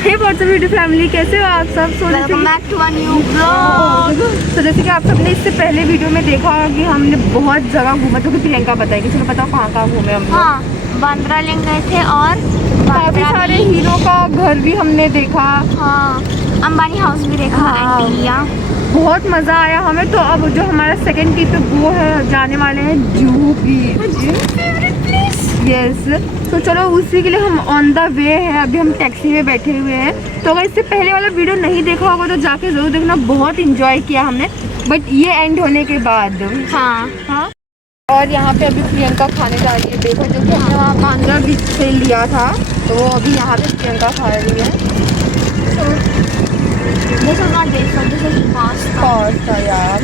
हे WhatsApp video family, कैसे हो आप सब? Welcome back to a new blog. तो जैसे कि आप सबने इससे पहले वीडियो में देखा होगा कि हमने बहुत जगह घूमा, तो प्रियंका बताएगी। चलो बताओ कहाँ घूमे हम? हाँ, बांद्रा लेक गए थे और काफी सारे हीरो का घर भी हमने देखा। हाँ, अंबानी हाउस भी देखा। हाँ, बहुत मज़ा आया हमें। तो अब जो हमारा सेकंड ट्रिप है वो है, जाने वाले हैं जुहू बीच। यस, तो चलो उसी के लिए हम ऑन द वे हैं। अभी हम टैक्सी में बैठे हुए हैं। तो अगर इससे पहले वाला वीडियो नहीं देखा होगा तो जाके ज़रूर देखना, बहुत इंजॉय किया हमने। बट ये एंड होने के बाद हाँ। और यहाँ पे अभी प्रियंका खाने जा रही है। देखो, जो कि हमने वहाँ बांद्रा बीच से लिया था, तो वो अभी यहाँ पे प्रियंका खा रही है। This is not this, this is pasta यार।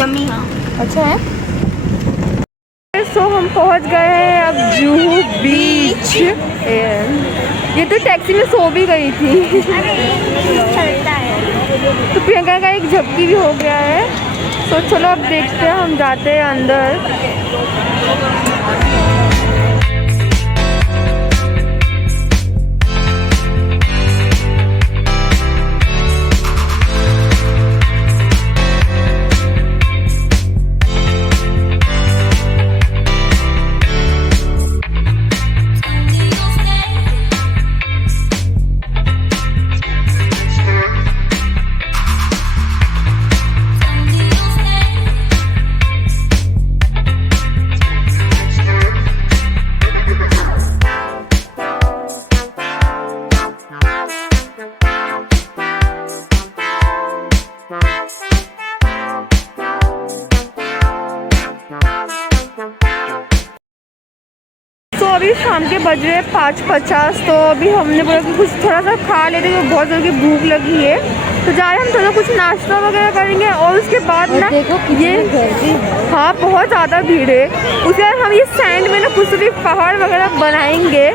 यम्मी। हाँ, अच्छा है। सो हम पहुंच गए हैं अब जुहू बीच। ये तो टैक्सी में सो भी गई थी। चलता है। तो प्रियंका का एक झपकी भी हो गया है। तो चलो अब देखते हैं, हम जाते हैं अंदर। अभी शाम के बज रहे 5:50। तो अभी हमने बोला कि कुछ थोड़ा सा खा लेते, तो बहुत ज़ोर की भूख लगी है। तो जा रहे हम थोड़ा कुछ नाश्ता वगैरह करेंगे और उसके बाद ना ये हाँ बहुत ज़्यादा भीड़ है। उसके बाद हम ये सैंड में ना कुछ भी पहाड़ वगैरह बनाएंगे।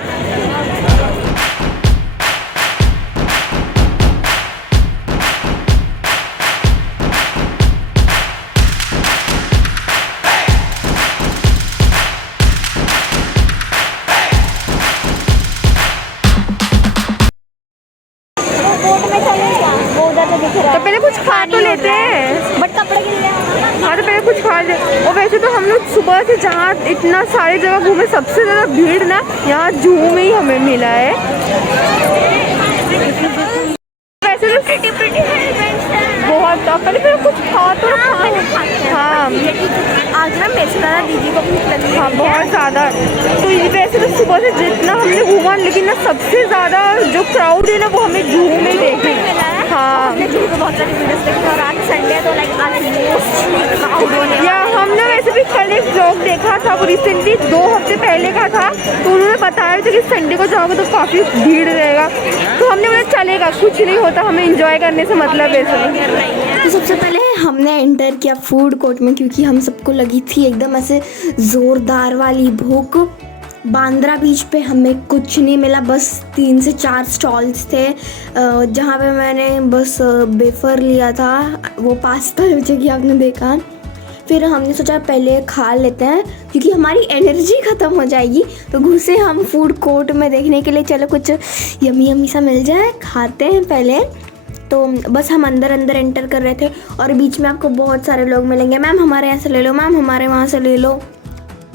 तो पहले कुछ खा तो लेते हैं, बट कपड़े गिर गए। हाँ, तो पहले कुछ खा ले। और वैसे तो हम लोग सुबह से जहाँ इतना सारी जगह घूमे, सबसे ज़्यादा भीड़ ना यहाँ जुहू में ही हमें मिला है। वैसे तो बहुत पहले कुछ खा तो हाँ, आज ना मेरे से ज़्यादा दीदी को भूख लगी। हाँ, बहुत ज़्यादा। तो वैसे तो सुबह से जितना हमने घूमा, लेकिन ना सबसे ज़्यादा जो क्राउड है ना वो हमें जुहू में देखे। हाँ, हमने जुहू में बहुत सारी वीडियोस देखी और आज संडे तो लाइक या हमने वैसे भी कल एक व्लॉग देखा था, वो रिसेंटली 2 हफ्ते पहले का था। तो उन्होंने बताया था कि संडे को जाओगे तो काफ़ी भीड़ रहेगा। तो हमने बोला चलेगा, कुछ नहीं होता, हमें इंजॉय करने से मतलब है। तो सबसे पहले हमने एंटर किया फूड कोर्ट में, क्योंकि हम सबको लगी थी एकदम ऐसे ज़ोरदार वाली भूख। बांद्रा बीच पे हमें कुछ नहीं मिला, बस 3 से 4 स्टॉल्स थे जहाँ पे मैंने बस बेफर लिया था, वो पास्ता जैसे कि आपने देखा। फिर हमने सोचा पहले खा लेते हैं, क्योंकि हमारी एनर्जी ख़त्म हो जाएगी। तो घुसे हम फूड कोर्ट में देखने के लिए, चलो कुछ यमी यमी सा मिल जाए, खाते हैं पहले। तो बस हम अंदर एंटर कर रहे थे और बीच में आपको बहुत सारे लोग मिलेंगे। मैम हमारे यहाँ से ले लो, मैम हमारे वहाँ से ले लो,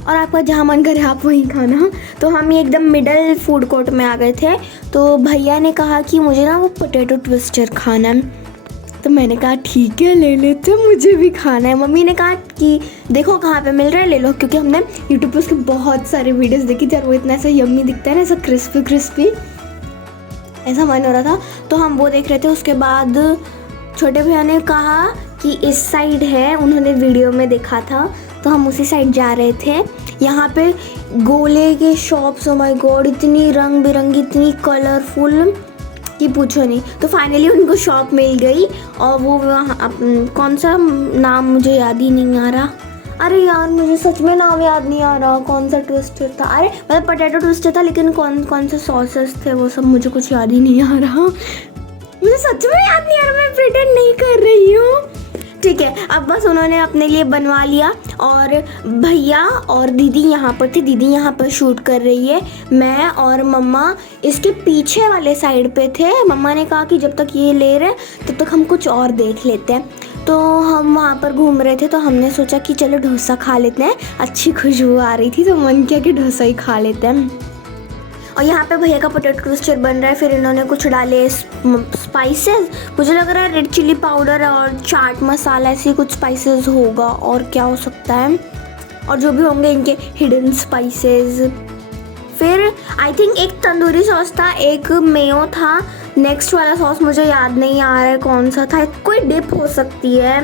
और आपका जहाँ मन करे आप वहीं खाना। तो हम ये एकदम मिडल फूड कोर्ट में आ गए थे। तो भैया ने कहा कि मुझे ना वो पोटैटो ट्विस्टर खाना है। तो मैंने कहा ठीक है ले लेते, मुझे भी खाना है। मम्मी ने कहा कि देखो कहाँ पे मिल रहा है, ले लो, क्योंकि हमने यूट्यूब पर उसके बहुत सारे वीडियोस देखी थी और वो इतना ऐसा यम्मी दिखता है ना, ऐसा क्रिस्पी ऐसा मन हो रहा था। तो हम वो देख रहे थे। उसके बाद छोटे भैया ने कहा कि इस साइड है, उन्होंने वीडियो में देखा था, तो हम उसी साइड जा रहे थे। यहाँ पे गोले के शॉप्स, ओ माय गॉड, इतनी रंग बिरंगी, इतनी कलरफुल कि पूछो नहीं। तो फाइनली उनको शॉप मिल गई और वो कौन सा नाम मुझे याद ही नहीं आ रहा। अरे यार मुझे सच में नाम याद नहीं आ रहा, कौन सा ट्विस्टर था। अरे मतलब पोटैटो ट्विस्टर था, लेकिन कौन से सॉसेस थे वो सब मुझे कुछ याद ही नहीं आ रहा। मुझे सच में याद नहीं आ रहा, मैं प्रिटेंड नहीं कर रही हूँ। ठीक है, अब बस उन्होंने अपने लिए बनवा लिया और भैया और दीदी यहाँ पर थे। दीदी यहाँ पर शूट कर रही है, मैं और मम्मा इसके पीछे वाले साइड पे थे। मम्मा ने कहा कि जब तक ये ले रहे तब तक हम कुछ और देख लेते हैं। तो हम वहाँ पर घूम रहे थे तो हमने सोचा कि चलो डोसा खा लेते हैं। अच्छी खुशबू आ रही थी तो मन किया कि डोसा ही खा लेते हैं। और यहाँ पे भैया का पोटैटो ट्विस्टर बन रहा है। फिर इन्होंने कुछ डाले स्पाइसेस, मुझे लग रहा है रेड चिली पाउडर और चाट मसाला, ऐसे कुछ स्पाइसेस होगा और क्या हो सकता है, और जो भी होंगे इनके हिडन स्पाइसेस। फिर आई थिंक एक तंदूरी सॉस था, एक मेयो था, नेक्स्ट वाला सॉस मुझे याद नहीं आ रहा है कौन सा था, कोई डिप हो सकती है।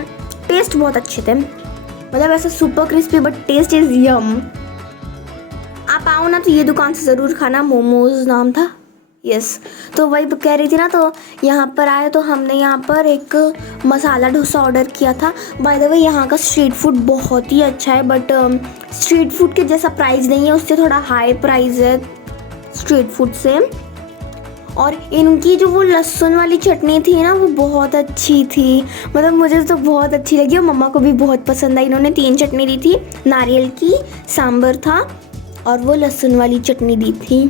टेस्ट बहुत अच्छे थे, मतलब ऐसा super crispy but taste is yum. आप आओ ना तो ये दुकान से ज़रूर खाना, मोमोज नाम था। यस, तो वही कह रही थी ना, तो यहाँ पर आए तो हमने यहाँ पर एक मसाला डोसा ऑर्डर किया था। बाय द वे यहाँ का स्ट्रीट फूड बहुत ही अच्छा है, बट स्ट्रीट फूड के जैसा प्राइस नहीं है, उससे थोड़ा हाई प्राइस है स्ट्रीट फूड से। और इनकी जो वो लहसुन वाली चटनी थी ना, वो बहुत अच्छी थी, मतलब मुझे तो बहुत अच्छी लगी और मम्मा को भी बहुत पसंद आई। इन्होंने 3 चटनी दी थी, नारियल की, सांभर था और वो लहसुन वाली चटनी दी थी।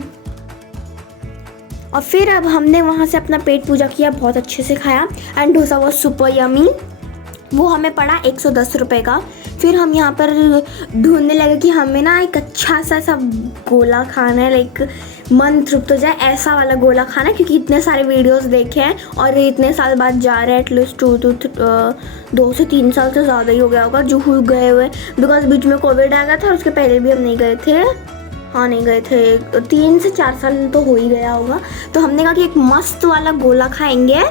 और फिर अब हमने वहाँ से अपना पेट पूजा किया, बहुत अच्छे से खाया एंड डोसा वो सुपर यमी। वो हमें पड़ा 110 रुपये का। फिर हम यहाँ पर ढूंढने लगे कि हमें ना एक अच्छा सा गोला खाना है, लाइक मन तृप्त हो जाए ऐसा वाला गोला खाना, क्योंकि इतने सारे वीडियोस देखे हैं और इतने साल बाद जा रहे हैं, एटलीस्ट 2 से 3 साल से ज़्यादा ही हो गया होगा जो गए हुए, बिकॉज बीच में कोविड आ गया था और उसके पहले भी हम नहीं गए थे। हाँ नहीं गए थे, 3 से 4 साल तो हो ही गया होगा। तो हमने कहा कि एक मस्त वाला गोला खाएंगे।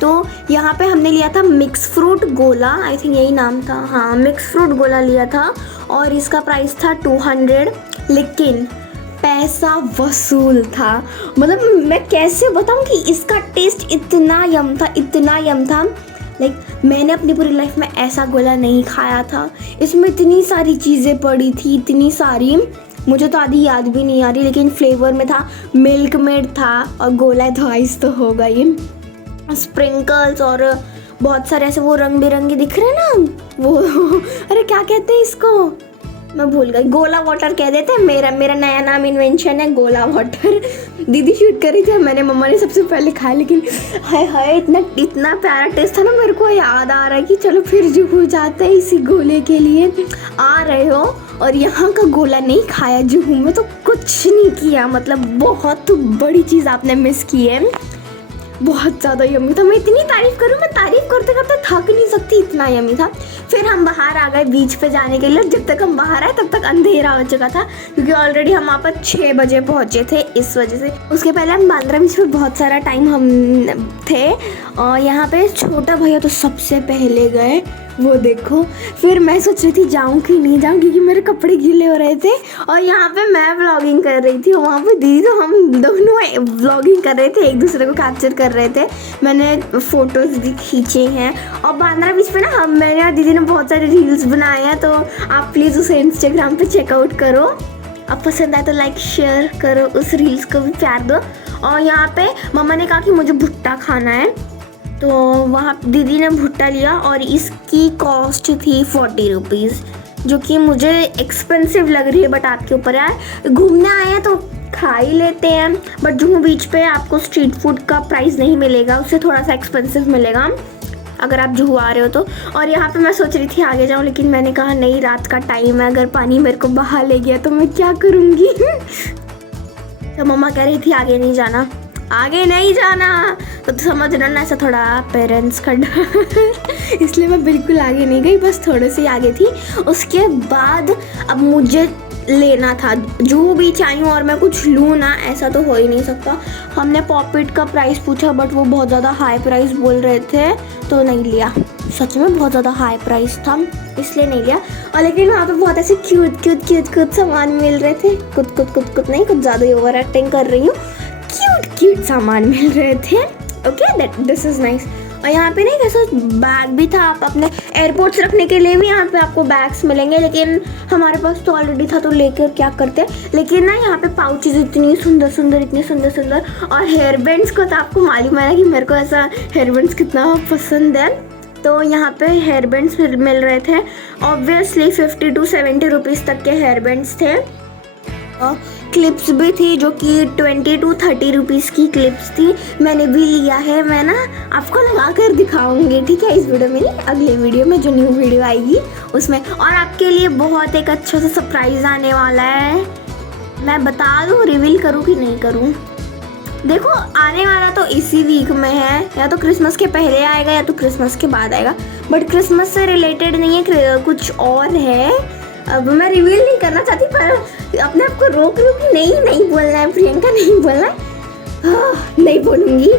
तो यहाँ पे हमने लिया था मिक्स फ्रूट गोला, आई थिंक यही नाम था, हाँ मिक्स फ्रूट गोला लिया था और इसका प्राइस था 200, लेकिन पैसा वसूल था। मतलब मैं कैसे बताऊँ कि इसका टेस्ट इतना यम था, इतना यम था, लाइक मैंने अपनी पूरी लाइफ में ऐसा गोला नहीं खाया था। इसमें इतनी सारी चीज़ें पड़ी थी, इतनी सारी, मुझे तो आधी याद भी नहीं आ रही, लेकिन फ्लेवर में था मिल्क मेड था और गोला तो आइस तो होगा ये, स्प्रिंकल्स और बहुत सारे ऐसे वो रंग बिरंगे दिख रहे हैं ना, वो अरे क्या कहते हैं इसको, मैं भूल गई, गोला वाटर कह देते हैं। मेरा नया नाम इन्वेंशन है गोला वाटर। दीदी शूट करी थी, मैंने मम्मा ने सबसे पहले खाया, लेकिन हाय इतना प्यारा टेस्ट था ना, मेरे को याद आ रहा है कि चलो फिर जुहू जाते हैं इसी गोले के लिए। आ रहे हो और यहाँ का गोला नहीं खाया जुहू में तो कुछ नहीं किया, मतलब बहुत बड़ी चीज़ आपने मिस की है। बहुत ज़्यादा यमी था, मैं इतनी तारीफ़ करूँ, मैं तारीफ़ करते करते थक नहीं सकती, इतना यमी था। फिर हम बाहर आ गए बीच पे जाने के लिए। जब तक हम बाहर आए तब तक अंधेरा हो चुका था, क्योंकि ऑलरेडी हम वहाँ पर 6 बजे पहुँचे थे, इस वजह से। उसके पहले हम बांद्रा बीच पे बहुत सारा टाइम हम थे और यहाँ पे छोटा भैया तो सबसे पहले गए, वो देखो। फिर मैं सोच रही थी जाऊँ कि नहीं जाऊँ, क्योंकि मेरे कपड़े गीले हो रहे थे और यहाँ पे मैं व्लॉगिंग कर रही थी, वहाँ पे दीदी, तो हम दोनों व्लॉगिंग कर रहे थे, एक दूसरे को कैप्चर कर रहे थे। मैंने फ़ोटोज़ भी खींचे हैं और बांद्रा बीच पे ना मैंने और दीदी ने बहुत सारे रील्स बनाए हैं, तो आप प्लीज़ उसे इंस्टाग्राम पे चेकआउट करो। अब पसंद आए तो लाइक शेयर करो, उस रील्स को भी प्यार दो। और यहाँ पे मम्मा ने कहा कि मुझे भुट्टा खाना है, तो वहाँ दीदी ने भुट्टा लिया और इसकी कॉस्ट थी 40 रुपीज़, जो कि मुझे एक्सपेंसिव लग रही है, बट आपके ऊपर है। घूमने आए हैं तो खा ही लेते हैं, बट जुहू बीच पे आपको स्ट्रीट फूड का प्राइस नहीं मिलेगा, उससे थोड़ा सा एक्सपेंसिव मिलेगा अगर आप जुहू आ रहे हो तो। और यहाँ पे मैं सोच रही थी आगे जाऊँ, लेकिन मैंने कहा नहीं, रात का टाइम है, अगर पानी मेरे को बहा ले गया तो मैं क्या करूँगी। तो मम्मा कह रही थी आगे नहीं जाना, आगे नहीं जाना, तो समझ रहा ना, ऐसा थोड़ा पेरेंट्स का डर, इसलिए मैं बिल्कुल आगे नहीं गई, बस थोड़े से आगे थी। उसके बाद अब मुझे लेना था, जुहू बीच आई हूँ और मैं कुछ लूँ ना, ऐसा तो हो ही नहीं सकता। हमने पॉपिट का प्राइस पूछा, बट वो बहुत ज़्यादा हाई प्राइस बोल रहे थे, तो नहीं लिया। सच में बहुत ज़्यादा हाई प्राइस था, इसलिए नहीं लिया। और लेकिन वहाँ पे बहुत ऐसे क्यूट सामान मिल रहे थे, कुछ नहीं, कुछ ज़्यादा ही ओवर एक्टिंग कर रही हूँ, क्यूट सामान मिल रहे थे। Okay, this is nice. और यहाँ पे नहीं कैसा बैग भी था, आप अपने एयरपोर्ट्स रखने के लिए भी यहाँ पे आपको बैग्स मिलेंगे, लेकिन हमारे पास तो ऑलरेडी था, तो लेकर क्या करते। लेकिन ना यहाँ पे पाउचेज इतनी सुंदर और हेयर बैंड्स को तो आपको मालूम है ना कि मेरे को ऐसा हेयर बैंड्स कितना पसंद है, तो यहाँ पे हेयर बैंड्स मिल रहे थे। ऑब्वियसली 50 to 70 रुपीज़ तक के हेयर बैंड्स थे। और क्लिप्स भी थी जो कि 20 to 30 रुपीज़ की क्लिप्स थी। मैंने भी लिया है, मैं ना आपको लगा कर दिखाऊंगी, ठीक है, इस वीडियो में नहीं, अगले वीडियो में जो न्यू वीडियो आएगी उसमें। और आपके लिए बहुत एक अच्छा सा सरप्राइज़ आने वाला है। मैं बता दूँ, रिवील करूँ कि नहीं करूँ? देखो, आने वाला तो इसी वीक में है, या तो क्रिसमस के पहले आएगा या तो क्रिसमस के बाद आएगा, बट क्रिसमस से रिलेटेड नहीं है, कुछ और है। अब मैं रिवील नहीं करना चाहती, पर अपने आप को रोक रही हूँ कि नहीं बोलना है प्रियंका, नहीं बोलना है। नहीं बोलूँगी।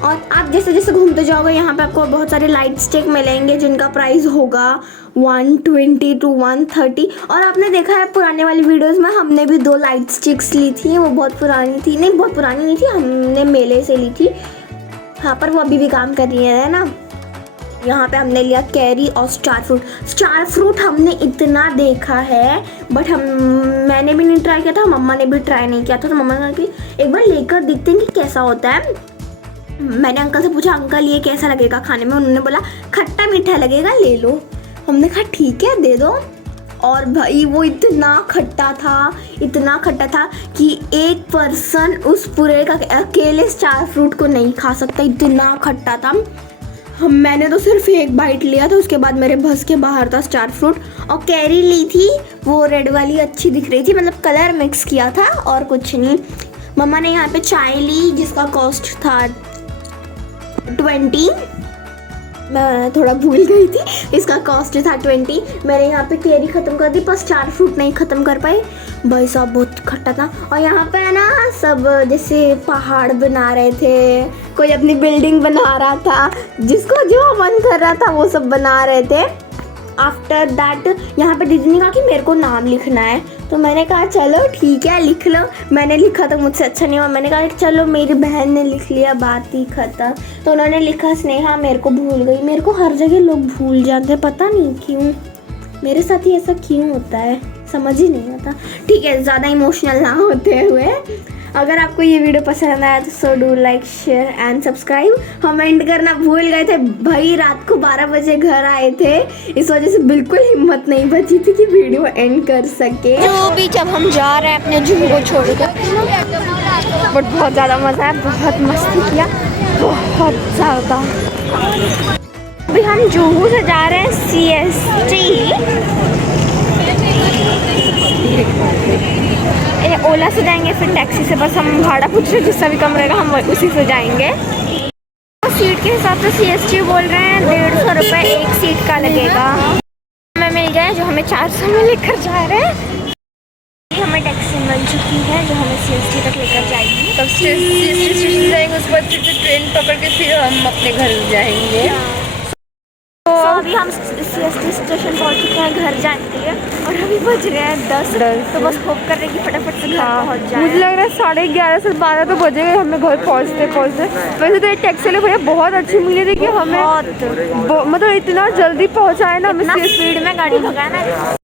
और आप जैसे जैसे घूमते जाओगे यहाँ पे आपको बहुत सारे लाइट स्टिक मिलेंगे जिनका प्राइस होगा 120 to 130। और आपने देखा है पुराने वाली वीडियोस में हमने भी 2 लाइट स्टिक्स ली थी, वो बहुत पुरानी थी, नहीं बहुत पुरानी नहीं थी, हमने मेले से ली थी। हाँ, पर वो अभी भी काम कर रही है ना। यहाँ पे हमने लिया कैरी और स्टार फ्रूट। स्टार फ्रूट हमने इतना देखा है, बट मैंने भी नहीं ट्राई किया था, मम्मा ने भी ट्राई नहीं किया था, तो मम्मा ने कहा कि एक बार लेकर देखते हैं कि कैसा होता है। मैंने अंकल से पूछा, अंकल ये कैसा लगेगा खाने में? उन्होंने बोला खट्टा मीठा लगेगा, ले लो। हमने कहा ठीक है, दे दो। और भाई वो इतना खट्टा था कि एक पर्सन उस पूरे का अकेले स्टार फ्रूट को नहीं खा सकता, इतना खट्टा था। मैंने तो सिर्फ एक बाइट लिया था, उसके बाद मेरे बस के बाहर था स्टार फ्रूट। और कैरी ली थी, वो रेड वाली अच्छी दिख रही थी, मतलब कलर मिक्स किया था और कुछ नहीं। मम्मा ने यहाँ पे चाय ली जिसका कॉस्ट था 20, मैं थोड़ा भूल गई थी, इसका कॉस्ट था 20। मैंने यहाँ पे कैरी ख़त्म कर दी, पर स्टार फ्रूट नहीं ख़त्म कर पाई। भाई साहब बहुत खट्टा था। और यहाँ पे है ना, सब जैसे पहाड़ बना रहे थे, कोई अपनी बिल्डिंग बना रहा था, जिसको जो मन कर रहा था वो सब बना रहे थे। आफ्टर दैट यहाँ पे दीदी ने कहा कि मेरे को नाम लिखना है, तो मैंने कहा चलो ठीक है लिख लो। मैंने लिखा तो मुझसे अच्छा नहीं हुआ, मैंने कहा चलो मेरी बहन ने लिख लिया, बात ही खत्म। तो उन्होंने लिखा स्नेहा, मेरे को भूल गई। मेरे को हर जगह लोग भूल जाते हैं, पता नहीं क्यों, मेरे साथ ही ऐसा क्यों होता है, समझ ही नहीं आता। ठीक है, ज़्यादा इमोशनल ना होते हुए, अगर आपको ये वीडियो पसंद आया तो so do like share and subscribe. हम एंड करना भूल गए थे भाई, रात को 12 बजे घर आए थे, इस वजह से बिल्कुल हिम्मत नहीं बची थी कि वीडियो एंड कर सके। जो भी जब हम जा रहे हैं अपने जू को छोड़कर, बट बहुत ज़्यादा मज़ा है, बहुत मस्ती किया, बहुत ज़्यादा। अभी हम जुहू से जा रहे हैं CST, ओला से जाएंगे, फिर टैक्सी से, बस हम भाड़ा पूछ रहे जिससे भी कम रहेगा हम उसी से जाएंगे। तो सीट के हिसाब से CST बोल रहे हैं 150 रुपये एक सीट का लगेगा। हमें मिल गया जो हमें 400 में लेकर जा रहे हैं। हमें टैक्सी मिल चुकी है जो हमें CST तक लेकर जाएगी। तब CST स्टेशन जाएंगे, उसके बाद फिर ट्रेन पकड़ के फिर हम अपने घर जाएंगे। तो अभी हम CST स्टेशन पहुंच चुके हैं घर जाने के लिए, और अभी बज रहे हैं 10। तो बस होप कर रहे हैं कि फटाफट से घर पहुंच जाए। मुझे लग रहा है 11:30 से 12 तो बजेगा हमें घर पहुंचते। वैसे तो ये टैक्सी वाले भैया बहुत अच्छी मिली थी कि हमें मतलब इतना जल्दी पहुंचाए ना, हमें स्पीड में गाड़ी भगाना।